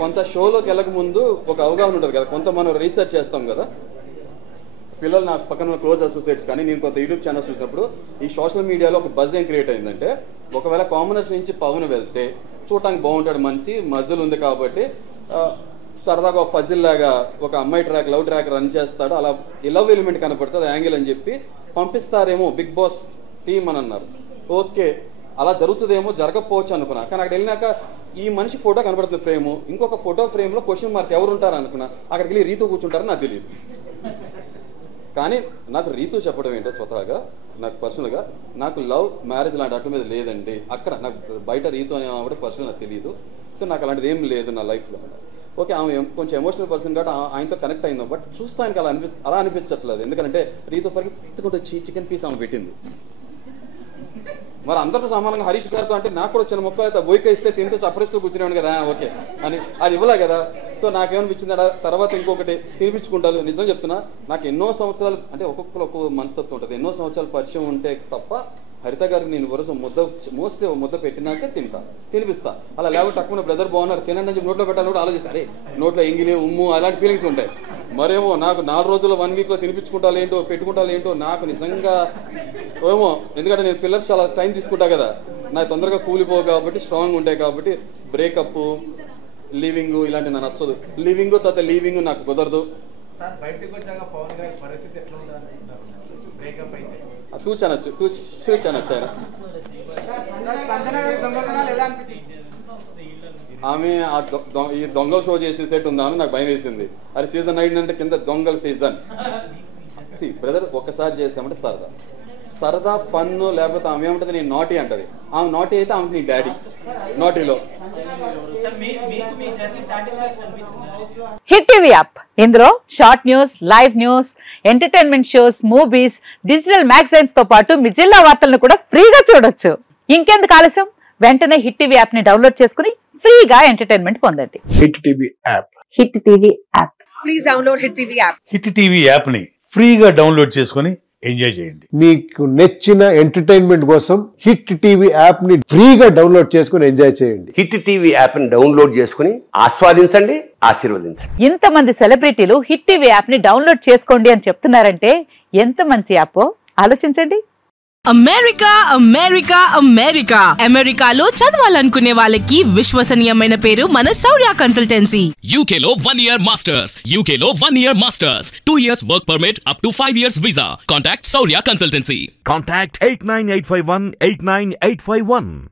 కొంత షోలోకి వెళ్ళక ముందు ఒక అవగాహన ఉంటుంది కదా, కొంత మనం రీసెర్చ్ చేస్తాం కదా. పిల్లలు నాకు పక్కన క్లోజ్ అసోసియేట్స్ కానీ నేను కొంత యూట్యూబ్ ఛానల్స్ చూసినప్పుడు ఈ సోషల్ మీడియాలో ఒక బజ్ ఏం క్రియేట్ అయిందంటే, ఒకవేళ కామనర్స్ నుంచి పవన్ వెళ్తే చూడటానికి బాగుంటాడు, మనిషి మజిల్ ఉంది కాబట్టి సరదాగా ఒక పజిల్ లాగా ఒక అమ్మాయి ట్రాక్ లవ్ ట్రాక్ రన్ చేస్తాడు, అలా లవ్ ఎలిమెంట్ కనపడుతుంది యాంగిల్ అని చెప్పి పంపిస్తారేమో బిగ్ బాస్ టీం అని అన్నారు. ఓకే, అలా జరుగుతుందేమో, జరగకపోవచ్చు అనుకున్నా. కానీ అక్కడ వెళ్ళినాక ఈ మనిషి ఫోటో కనపడుతుంది ఫ్రేము, ఇంకొక ఫోటో ఫ్రేమ్లో క్వశ్చన్ మార్క్ ఎవరు ఉంటారు అనుకున్నా. అక్కడికి వెళ్ళి రీతు కూర్చుంటారని నాకు తెలియదు. కానీ నాకు రీతు చెప్పడం ఏంటంటే, స్వతహాగా నాకు పర్సనల్గా నాకు లవ్ మ్యారేజ్ లాంటి అట్ల మీద లేదండి. అక్కడ నాకు బయట రీతు అనే ఆవిడ పర్సనల్ నాకు తెలియదు. సో నాకు అలాంటిది ఏం లేదు నా లైఫ్లో. ఓకే, ఆమె కొంచెం ఎమోషనల్ పర్సన్ కాబట్టి ఆయనతో కనెక్ట్ అయిందో, బట్ చూస్తానికి అలా అనిపించట్లేదు. ఎందుకంటే రీతు పరిగెత్తుకుంటూ చికెన్ పీస్ ఆమె పెట్టింది. మరి అందరితో సమానంగా హరీష్ గారితో అంటే నాకు కూడా చిన్న మొక్కలు అయితే బొయ్క ఇస్తే తింటూ చప్పరిస్తూ కూర్చునేవాడు కదా, ఓకే అని అది ఇవ్వలే కదా. సో నాకేమనిపించింది, తర్వాత ఇంకొకటి తినిపించుకుంటాను. నిజం చెప్తున్నా, నాకు ఎన్నో సంవత్సరాలు అంటే ఒక్కొక్కరు ఒక్కొక్క మనస్తత్వం ఉంటుంది. ఎన్నో సంవత్సరాలు పరిచయం ఉంటే తప్ప హరిత గారికి నేను వరుస ముద్ద పెట్టినాకే తినిపిస్తా. అలా లేకపోతే తక్కువ బ్రదర్ బాగున్నారు తినండి అని చెప్పి నోట్లో పెట్టాలని కూడా ఆలోచిస్తారు. అరే నోట్లో ఎంగిలి ఉమ్ము అలాంటి ఫీలింగ్స్ ఉంటాయి. మరేమో నాకు 4 రోజుల్లో 1 వీక్లో తినిపించుకుంటాను ఏంటో పెట్టుకుంటాను ఏంటో నాకు నిజంగా ఏమో. ఎందుకంటే నేను పిల్లర్స్ చాలా టైం తీసుకుంటా కదా, నాకు తొందరగా కూలిపోవు కాబట్టి, స్ట్రాంగ్ ఉంటాయి కాబట్టి. బ్రేకప్ లీవింగ్ ఇలాంటి నాకు నచ్చదు. లీవింగ్ తర్వాత లీవింగ్ నాకు కుదరదు. తూచనొచ్చు ఆయన. ఆమె ఈ దొంగల షో చేసే సెట్ ఉందా అని నాకు భయం వేసింది. అది సీజన్ 9 అంటే కింద దొంగల సీజన్. బ్రదర్ ఒక్కసారి చేసామంటే సరదా ఫన్, లేకపోతే ఆమె ఏమంటుంది నేను నాటీ అంటది. ఆమె నాటీ అయితే ఆమె నీ డాడీ నాటీలో. హిట్ టీవీ యాప్, ఇందులో short news, live news, entertainment shows, movies, digital magazines తో పాటు మీ జిల్లా వార్తలను కూడా ఫ్రీగా చూడొచ్చు. ఇంకెందుకు ఆలస్యం, వెంటనే హిట్ టీవీ యాప్ ని డౌన్లోడ్ చేసుకుని ఫ్రీగా ఎంటర్టైన్మెంట్ పొందండి. Hit TV app. Hit TV app. Please download hit TV app. Hit TV app ని ఫ్రీగా డౌన్లోడ్ చేసుకుని ఎంజాయ్ చేయండి. మీకు నచ్చిన ఎంటర్టైన్మెంట్ కోసం హిట్ టీవీ యాప్ ని ఫ్రీగా డౌన్లోడ్ చేసుకుని ఎంజాయ్ చేయండి. హిట్ టీవీ యాప్ ని డౌన్లోడ్ చేసుకుని ఆస్వాదించండి, ఆశీర్వదించండి. ఇంతమంది సెలబ్రిటీలు హిట్ టీవీ యాప్ ని డౌన్లోడ్ చేసుకోండి అని చెప్తున్నారంటే ఎంత మంచి యాప్ ఆలోచించండి. అమెరికా అమెరికా అమెరికా అమెరికాలో చదవాలనుకునే వాళ్ళకి విశ్వసనీయమైన పేరు మన శౌర్య కన్సల్టెన్సీ. UK లో 1 year masters, UK లో 1 year masters, 2 years work permit up to 5 years visa. Contact Saurya Consultancy. Contact 89851 89851.